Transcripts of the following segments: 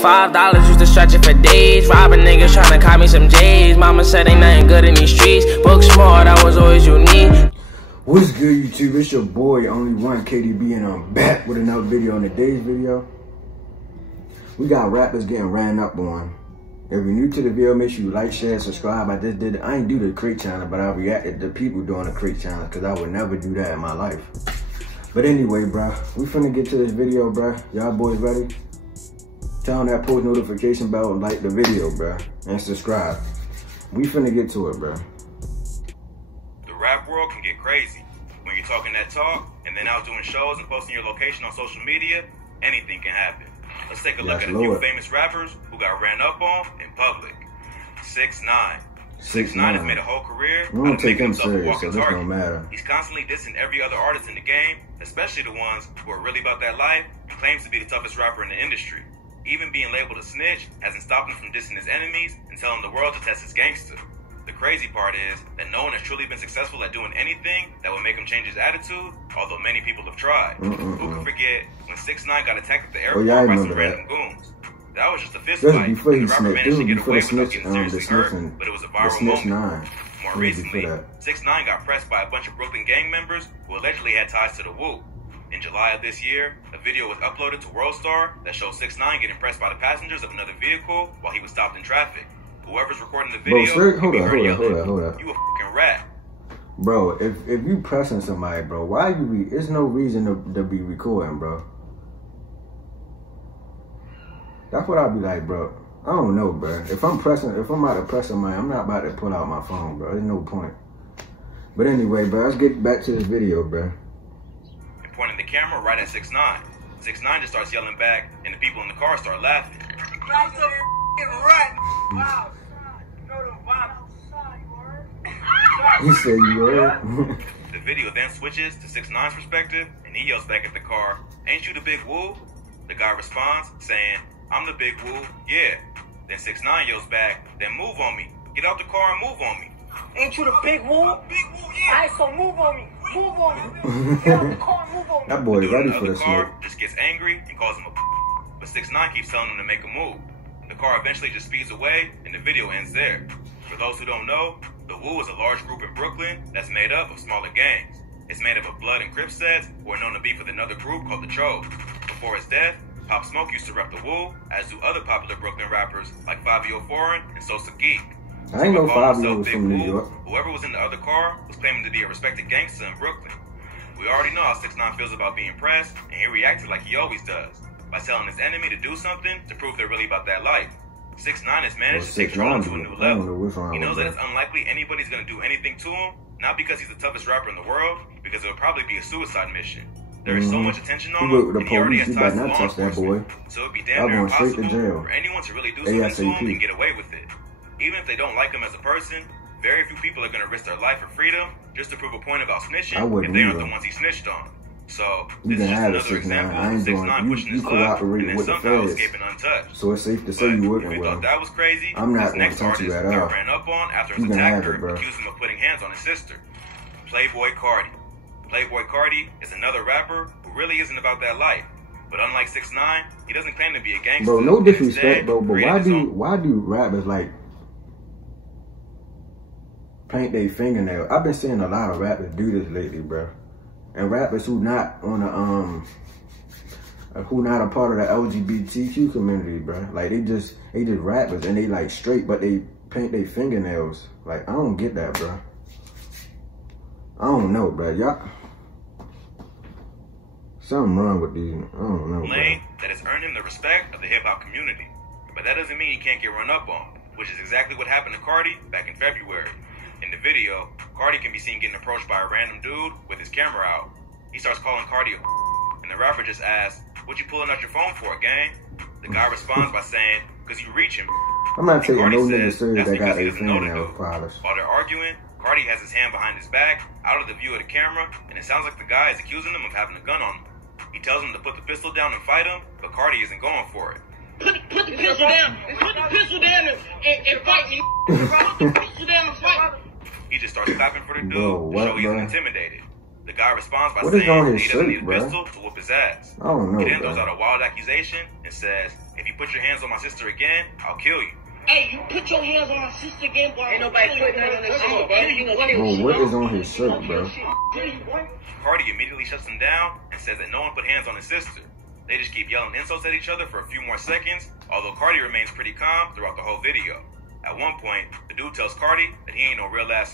$5 used to stretch it for days. Robbing niggas trying to cop me some J's. Mama said ain't nothing good in these streets. Book smart, I was always unique. What's good, YouTube? It's your boy, Only One KDB, and I'm back with another video. On today's video, we got rappers getting ran up on. If you're new to the video, make sure you like, share, subscribe. I ain't do the crate challenge, but I reacted to people doing the crate challenge because I would never do that in my life. But anyway, bro, we finna get to this video, bro. Y'all boys ready? Tell them that post notification bell and like the video, bro, and subscribe. We finna get to it, bro. The rap world can get crazy. When you're talking that talk and then out doing shows and posting your location on social media, anything can happen. Let's take a look at a few famous rappers who got ran up on in public. 6ix9ine. 6ix9ine has made a whole career out of making himself a walking target. He's constantly dissing every other artist in the game, especially the ones who are really about that life, and claims to be the toughest rapper in the industry. Even being labeled a snitch hasn't stopped him from dissing his enemies and telling the world to test his gangster. The crazy part is that no one has truly been successful at doing anything that would make him change his attitude, although many people have tried. Who can forget when 6ix9ine got attacked at the airport by some random goons? That was just a fist fight. The rapper managed to get away without getting seriously hurt, but it was a viral moment. More recently, 6ix9ine got pressed by a bunch of Brooklyn gang members who allegedly had ties to the Wu. In July of this year, a video was uploaded to WorldStar that shows 6ix9ine getting pressed by the passengers of another vehicle while he was stopped in traffic. Whoever's recording the video, hold up. You a fucking rat. Bro, if you pressing somebody, bro, why you it's no reason to be recording, bro. That's what I'll be like, bro. I don't know, bro. If I'm about to press somebody, I'm not about to pull out my phone, bro. There's no point. But anyway, bro, let's get back to this video, bro. And pointing the camera right at 6ix9ine. 6ix9ine just starts yelling back, and the people in the car start laughing. That's a f***ing rat. Wow. He said you heard. The video then switches to 6ix9ine's perspective, and he yells back at the car, "Ain't you the big Woo?" The guy responds, saying, "I'm the big Woo, yeah." Then 6ix9ine yells back, "Then move on me. Get out the car and move on me." Ain't you the big Woo? Big Woo, yeah. Alright, so move on me. Move on me. Get out the car and move on me. That boy ready for the car smoke. just gets angry and calls him a but 6ix9ine keeps telling him to make a move. The car eventually just speeds away, and the video ends there. For those who don't know, the Wu is a large group in Brooklyn that's made up of smaller gangs. It's made up of Blood and Crip sets who are known to beef with another group called the Trove. Before his death, Pop Smoke used to rep the Wu, as do other popular Brooklyn rappers like Foolio and Sosa Geek. I ain't know Foolio was from New York. Whoever was in the other car was claiming to be a respected gangster in Brooklyn. We already know how 6ix9ine feels about being pressed, and he reacted like he always does, by telling his enemy to do something to prove they're really about that life. 6ix9ine has managed to take trouble to a new level. He knows that it's unlikely anybody's going to do anything to him, not because he's the toughest rapper in the world, because it would probably be a suicide mission. There is so much attention on him, and he already has ties to law enforcement, so it'd be damn near impossible for anyone to really do something to him and get away with it. Even if they don't like him as a person, very few people are going to risk their life for freedom just to prove a point about snitching if they aren't the ones he snitched on. So, this is just another example of 6ix9ine pushing his luck and then somehow escaping untouched. So it's safe to say you working well. If you thought that was crazy, I'm not this next artist got ran up on after his attacker accused him of putting hands on his sister. Playboi Carti. Playboi Carti is another rapper who really isn't about that life. But unlike 6ix9ine, he doesn't claim to be a gangster. Bro, no disrespect, bro, but why do rappers like paint their fingernail? I've been seeing a lot of rappers do this lately, bro. And rappers who not on who not a part of the LGBTQ community, bro. Like they just rappers and they like straight, but they paint their fingernails. Like I don't get that, bro. I don't know, bro. Y'all, something wrong with these. I don't know, bro. That has earned him the respect of the hip hop community, but that doesn't mean he can't get run up on, which is exactly what happened to Carti back in February. In the video, Carti can be seen getting approached by a random dude with his camera out. He starts calling Carti a and the rapper just asks, "What you pulling out your phone for, gang?" The guy responds by saying, "Cause you reaching." I'm not taking no nigga serious that got a fingernail polish. While they're arguing, Carti has his hand behind his back, out of the view of the camera, and it sounds like the guy is accusing him of having a gun on him. He tells him to put the pistol down and fight him, but Carti isn't going for it. Put the pistol down. Put the pistol down and fight me. Put the pistol down and fight me. He just starts clapping for the dude to show he's intimidated. The guy responds by what saying he shirt, doesn't need a bro? pistol to whoop his ass. I don't know, He then bro. throws out a wild accusation and says if you put your hands on my sister again, I'll kill you. Hey, you put your hands on my sister again, boy. Ain't nobody putting that on their shirt, Bro, what is on his shirt, bro? Carti immediately shuts him down and says that no one put hands on his sister. They just keep yelling insults at each other for a few more seconds, although Carti remains pretty calm throughout the whole video. At one point, the dude tells Carti that he ain't no real ass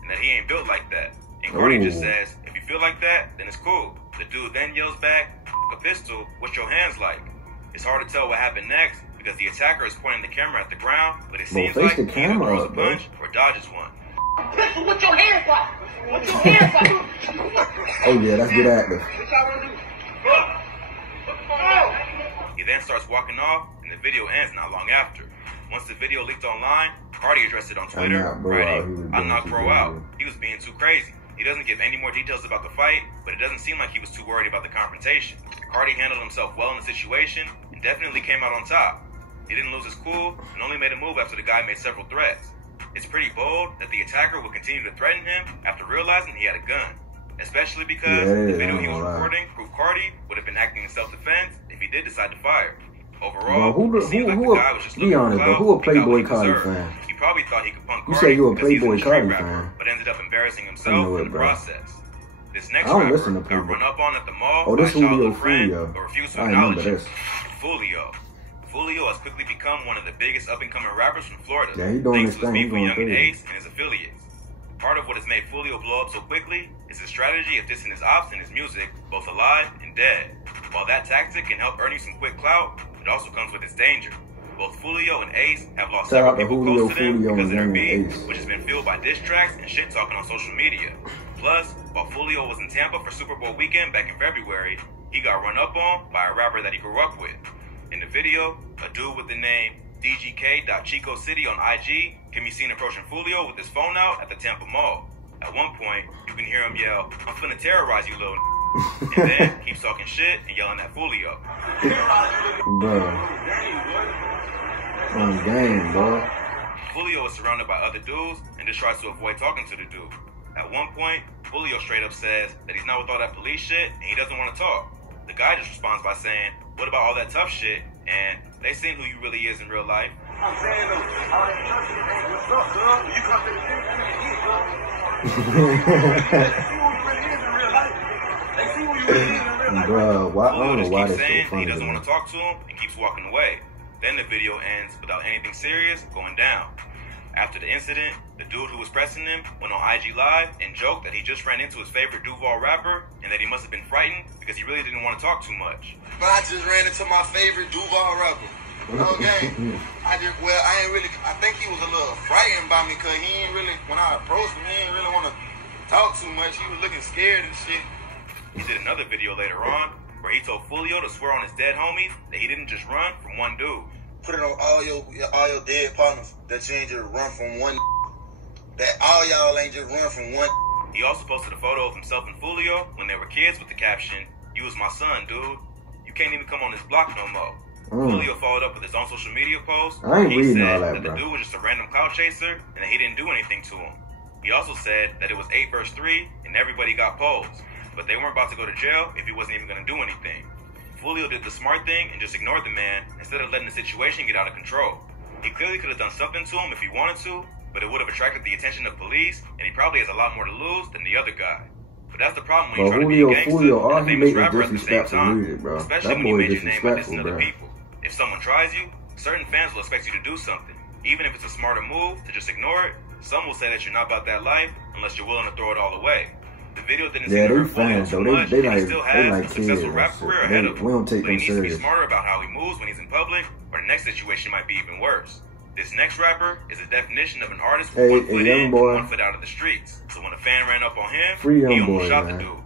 and that he ain't built like that. And Carti just says, if you feel like that, then it's cool. The dude then yells back, a pistol, what's your hands like? It's hard to tell what happened next because the attacker is pointing the camera at the ground, but it seems like he either throws a punch or dodges one. Pistol, what's your hands like? What's your hands like? Oh yeah, that's good acting. He then starts walking off, and the video ends not long after. Once the video leaked online, Carti addressed it on Twitter, writing, "I'm not bro out. He was being too crazy." He doesn't give any more details about the fight, but it doesn't seem like he was too worried about the confrontation. Carti handled himself well in the situation and definitely came out on top. He didn't lose his cool and only made a move after the guy made several threats. It's pretty bold that the attacker would continue to threaten him after realizing he had a gun, especially because the video he was recording proved Carti would have been acting in self-defense if he did decide to fire. Overall, it seems like the guy was just looking for clout. Who a Playboi Carti fan? He probably thought he could punk Carti. You say you a because he's Playboi a street Carti rapper, fan? but ended up embarrassing himself in the process. This next I don't rapper listen to got run up on at the mall this by a childhood Foolio, friend Foolio. but refused to I acknowledge remember it. this. Foolio. Foolio has quickly become one of the biggest up-and-coming rappers from Florida, Yeah, he doing thanks his to his thing. beef with He Young going and crazy. Ace and his affiliates. Part of what has made Foolio blow up so quickly is his strategy of dissing his ops and his music, both alive and dead. While that tactic can help earn you some quick clout, it also comes with its danger. Both Foolio and Ace have lost Shout several out to people Foolio, close to them Foolio, because of their and beef, Ace. which has been fueled by diss tracks and shit talking on social media. Plus, while Foolio was in Tampa for Super Bowl weekend back in February, he got run up on by a rapper that he grew up with. In the video, a dude with the name DGK.ChicoCity on IG can be seen approaching Foolio with his phone out at the Tampa Mall. At one point, you can hear him yell, "I'm finna terrorize you, little and then keeps talking shit and yelling at Foolio. Bro. On game, bro. Foolio is surrounded by other dudes and just tries to avoid talking to the dude. At one point, Foolio straight up says that he's not with all that police shit and he doesn't want to talk. The guy just responds by saying, "What about all that tough shit? And they seen who you really is in real life." I'm saying, all that tough shit ain't what's up, cuz. You come to the city, you ain't eat, cuz. They see who you really is in real life. They see who you really is in real life. Bro, why, I don't Foolio know just why keeps this saying so funny he doesn't to me. want to talk to him and keeps walking away. Then the video ends without anything serious going down. After the incident, the dude who was pressing him went on IG Live and joked that he just ran into his favorite Duval rapper and that he must have been frightened because he really didn't want to talk too much. But I just ran into my favorite Duval rapper. Okay. I think he was a little frightened by me because he ain't really, when I approached him, he didn't really want to talk too much. He was looking scared and shit. He did another video later on where he told Foolio to swear on his dead homies that he didn't just run from one dude. Put it on all your dead partners that you ain't just run from one. That all y'all ain't just run from one. He also posted a photo of himself and Foolio when they were kids with the caption, "You was my son, dude. You can't even come on this block no more." Foolio followed up with his own social media post. I ain't He reading said all that, the bro. dude was just a random clout chaser and that he didn't do anything to him. He also said that it was 8 verse 3 and everybody got posed, but they weren't about to go to jail if he wasn't even going to do anything. Foolio did the smart thing and just ignored the man instead of letting the situation get out of control. He clearly could have done something to him if he wanted to, but it would have attracted the attention of police, and he probably has a lot more to lose than the other guy. But that's the problem when you try to be a gangster all and a he famous made is rapper at the same disrespectful time, music, bro. especially That when you boy made is your name by dissing disrespectful, other bro. people. If someone tries you, certain fans will expect you to do something. Even if it's a smarter move to just ignore it, some will say that you're not about that life unless you're willing to throw it all away. The video didn't seem to hurt Foolio too much, and he still has a successful rap career ahead of him. We don't take But he them needs to be serious. smarter about how he moves when he's in public, or the next situation might be even worse. This next rapper is a definition of an artist with one foot in and one foot out of the streets. So when a fan ran up on him, Free he Youngboy, almost shot man. the dude.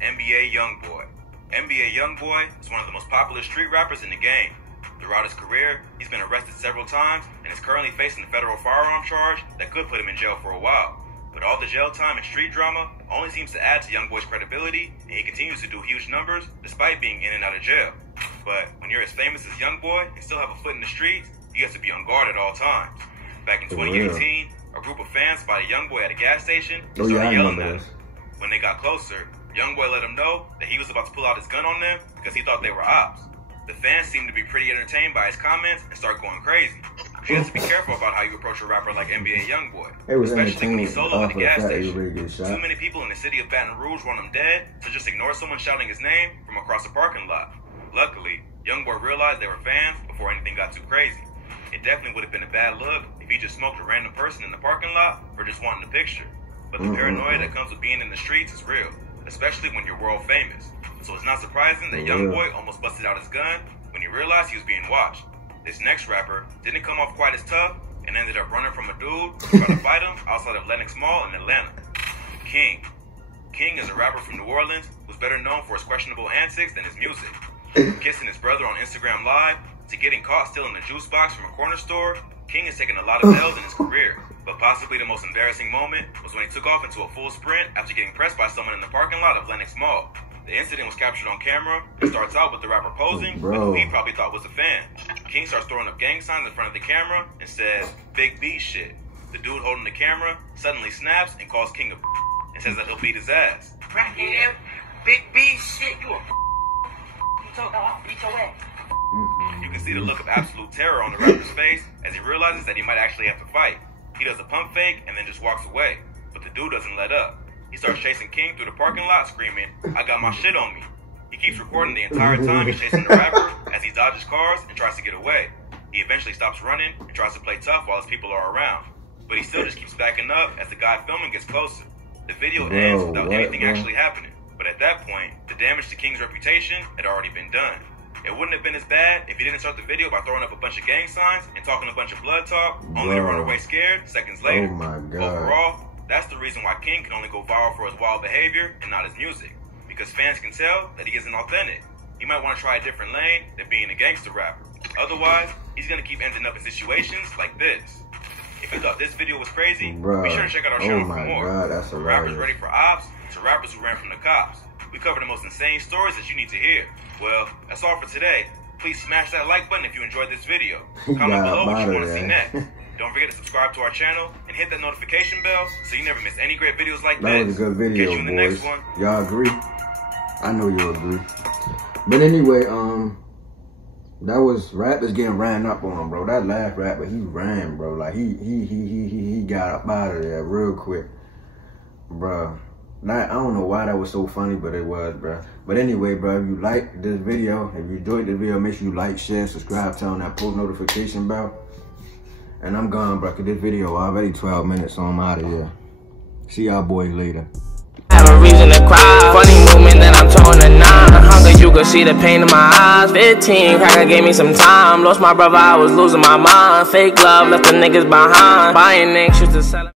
NBA Youngboy. NBA Youngboy is one of the most popular street rappers in the game. Throughout his career, he's been arrested several times and is currently facing a federal firearm charge that could put him in jail for a while. But all the jail time and street drama only seems to add to Youngboy's credibility, and he continues to do huge numbers despite being in and out of jail. But when you're as famous as Youngboy and still have a foot in the streets, you have to be on guard at all times. Back in 2018, a group of fans spotted Youngboy at a gas station and started yelling at him. When they got closer, Youngboy let him know that he was about to pull out his gun on them because he thought they were ops. The fans seem to be pretty entertained by his comments and start going crazy. You have to be careful about how you approach a rapper like NBA Youngboy, especially when he's solo in the gas station. Too many people in the city of Baton Rouge want him dead, so just ignore someone shouting his name from across the parking lot. Luckily, Youngboy realized they were fans before anything got too crazy. It definitely would have been a bad look if he just smoked a random person in the parking lot for just wanting a picture. But the paranoia that comes with being in the streets is real, especially when you're world famous. So it's not surprising that Youngboy almost busted out his gun when he realized he was being watched. This next rapper didn't come off quite as tough and ended up running from a dude who tried to fight him outside of Lenox Mall in Atlanta. King. King is a rapper from New Orleans who's better known for his questionable antics than his music. From kissing his brother on Instagram Live to getting caught stealing a juice box from a corner store, King has taken a lot of L's in his career. But possibly the most embarrassing moment was when he took off into a full sprint after getting pressed by someone in the parking lot of Lenox Mall. The incident was captured on camera and starts out with the rapper posing with who he probably thought was a fan. King starts throwing up gang signs in front of the camera and says, "Big B shit." The dude holding the camera suddenly snaps and calls King a and says that he'll beat his ass. Big B shit, you a you talking about beat your ass. You can see the look of absolute terror on the rapper's face as he realizes that he might actually have to fight. He does a pump fake and then just walks away, but the dude doesn't let up. He starts chasing King through the parking lot screaming, "I got my shit on me." He keeps recording the entire time he's chasing the rapper as he dodges cars and tries to get away. He eventually stops running and tries to play tough while his people are around, but he still just keeps backing up as the guy filming gets closer. The video ends without anything actually happening, but at that point, the damage to King's reputation had already been done. It wouldn't have been as bad if he didn't start the video by throwing up a bunch of gang signs and talking a bunch of blood talk, only to run away scared seconds later. Oh my God. Overall, that's the reason why King can only go viral for his wild behavior and not his music, because fans can tell that he isn't authentic. He might want to try a different lane than being a gangster rapper. Otherwise, he's going to keep ending up in situations like this. If you thought this video was crazy, be sure to check out our channel for more. From rappers ready for ops to rappers who ran from the cops. We cover the most insane stories that you need to hear. Well, that's all for today. Please smash that like button if you enjoyed this video. Comment below what you want to see next. Don't forget to subscribe to our channel and hit that notification bell so you never miss any great videos like this. That was a good video, Catch you in the next one. Y'all agree? I know you agree. But anyway, that was rappers getting ran up on, bro. That last rapper, he ran, bro. Like he got up out of there real quick, bro. I don't know why that was so funny, but it was, bro. But anyway, bro, if you like this video, if you enjoyed the video, make sure you like, share, subscribe, turn on that post notification bell. And I'm gone, bro, because this video already 12 minutes, so I'm out of here. See y'all boys later. Have a reason to cry. Funny movement that I'm torn to 9. Hunger, you could see the pain in my eyes. 15, cracker gave me some time. Lost my brother, I was losing my mind. Fake love, left the niggas behind. Buying anxious to sell it.